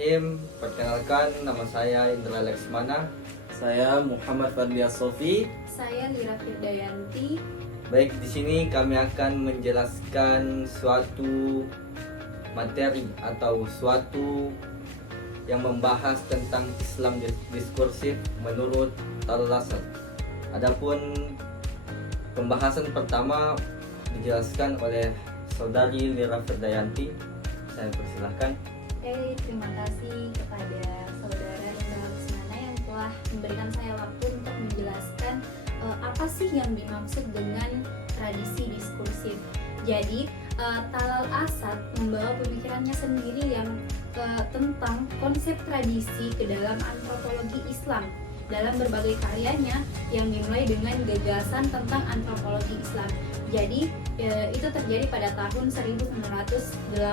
Bismillahirrahmanirrahim. Perkenalkan, nama saya Indra Leksmana. Saya Muhammad Fadlia Sofi. Saya Lira Firdayanti. Baik, di sini kami akan menjelaskan suatu materi atau suatu yang membahas tentang Islam diskursif menurut Al-Lasad. Adapun pembahasan pertama dijelaskan oleh saudari Lira Firdayanti. Saya persilahkan. Terima kasih kepada saudara Indra Leksmana yang telah memberikan saya waktu untuk menjelaskan apa sih yang dimaksud dengan tradisi diskursif. Jadi Talal Asad membawa pemikirannya sendiri yang tentang konsep tradisi ke dalam antropologi Islam dalam berbagai karyanya yang dimulai dengan gagasan tentang antropologi Islam. Jadi itu terjadi pada tahun 1986.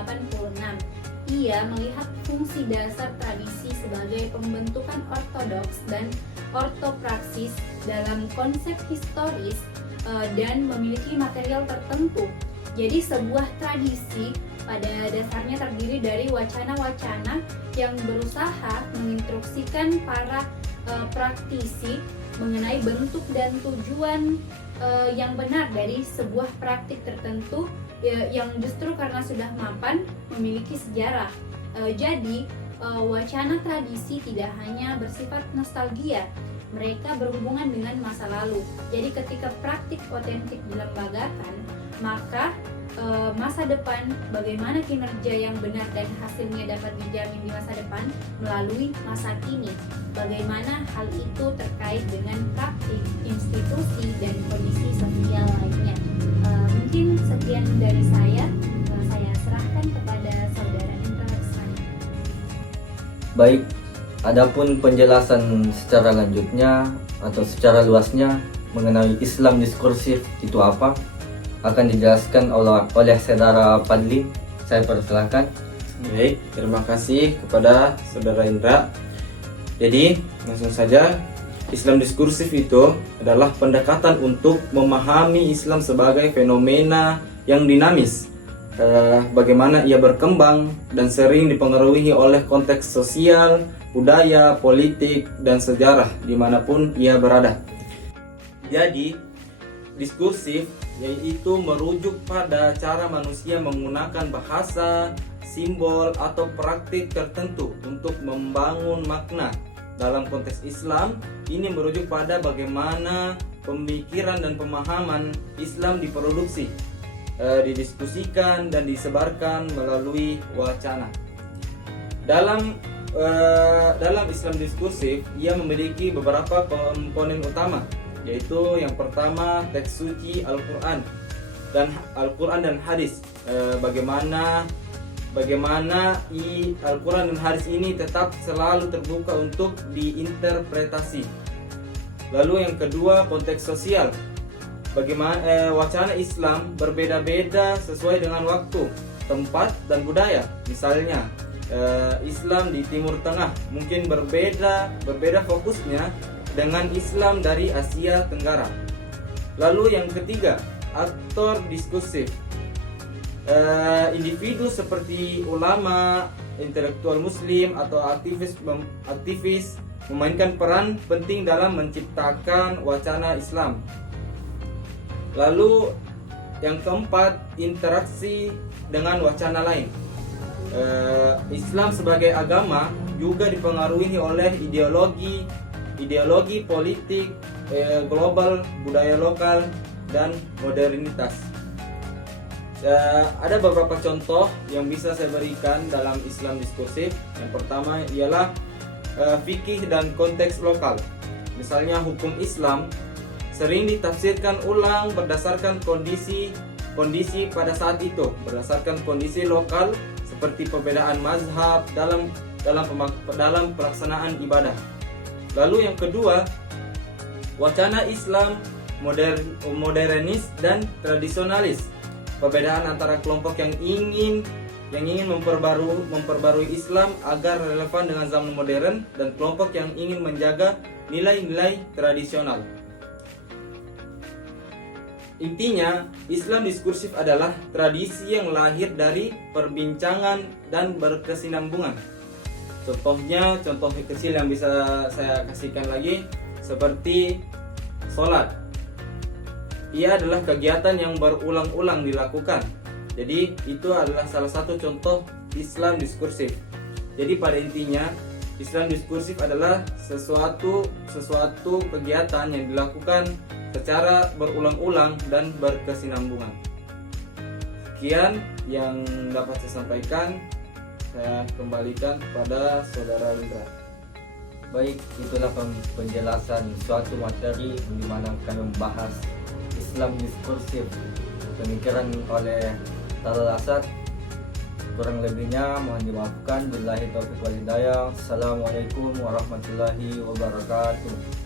Ia melihat fungsi dasar tradisi sebagai pembentukan ortodoks dan ortopraksis dalam konsep historis dan memiliki material tertentu. Jadi sebuah tradisi pada dasarnya terdiri dari wacana-wacana yang berusaha menginstruksikan para praktisi mengenai bentuk dan tujuan yang benar dari sebuah praktik tertentu yang justru karena sudah mapan memiliki sejarah. Jadi wacana tradisi tidak hanya bersifat nostalgia, mereka berhubungan dengan masa lalu. Jadi ketika praktik otentik dilembagakan, maka masa depan, bagaimana kinerja yang benar dan hasilnya dapat dijamin di masa depan melalui masa kini. Bagaimana hal itu terkait dengan praktik, institusi, dan kondisi sosial lainnya. Mungkin sekian dari saya serahkan kepada saudara Indra Leksmana. Baik, adapun penjelasan secara lanjutnya atau secara luasnya mengenai Islam diskursif itu apa akan dijelaskan oleh saudara Fadli. Saya persilahkan. Baik, terima kasih kepada saudara Indra. Jadi, langsung saja, Islam diskursif itu adalah pendekatan untuk memahami Islam sebagai fenomena yang dinamis, bagaimana ia berkembang dan sering dipengaruhi oleh konteks sosial, budaya, politik, dan sejarah dimanapun ia berada. Jadi, diskursif yaitu merujuk pada cara manusia menggunakan bahasa, simbol, atau praktik tertentu untuk membangun makna. Dalam konteks Islam, ini merujuk pada bagaimana pemikiran dan pemahaman Islam diproduksi, didiskusikan, dan disebarkan melalui wacana. Dalam Islam diskursif, ia memiliki beberapa komponen utama, yaitu yang pertama teks suci Al-Quran dan hadis. Bagaimana Al-Quran dan hadis ini tetap selalu terbuka untuk diinterpretasi. Lalu yang kedua, konteks sosial. Bagaimana wacana Islam berbeda-beda sesuai dengan waktu, tempat, dan budaya. Misalnya Islam di Timur Tengah mungkin berbeda fokusnya dengan Islam dari Asia Tenggara. Lalu yang ketiga, aktor diskursif. Individu seperti ulama, intelektual muslim, atau aktivis memainkan peran penting dalam menciptakan wacana Islam. Lalu yang keempat, interaksi dengan wacana lain. Islam sebagai agama juga dipengaruhi oleh ideologi politik global, budaya lokal, dan modernitas. Ada beberapa contoh yang bisa saya berikan dalam Islam diskursif. Yang pertama ialah fikih dan konteks lokal. Misalnya hukum Islam sering ditafsirkan ulang berdasarkan kondisi pada saat itu, berdasarkan kondisi lokal seperti perbedaan mazhab dalam pelaksanaan ibadah. Lalu yang kedua, wacana Islam modernis dan tradisionalis. Perbedaan antara kelompok yang ingin memperbarui Islam agar relevan dengan zaman modern dan kelompok yang ingin menjaga nilai-nilai tradisional. Intinya, Islam diskursif adalah tradisi yang lahir dari perbincangan dan berkesinambungan. Contohnya, contoh kecil yang bisa saya kasihkan lagi seperti sholat. Ia adalah kegiatan yang berulang-ulang dilakukan. Jadi itu adalah salah satu contoh Islam diskursif. Jadi pada intinya Islam diskursif adalah sesuatu kegiatan yang dilakukan secara berulang-ulang dan berkesinambungan. Sekian yang dapat saya sampaikan. Saya kembalikan kepada Saudara Indra. Baik, itulah penjelasan suatu materi di mana kami membahas Islam diskursif, pemikiran oleh Talal Asad. Kurang lebihnya mohon dimaafkan. Billahi taufiq wal hidayah. Assalamualaikum warahmatullahi wabarakatuh.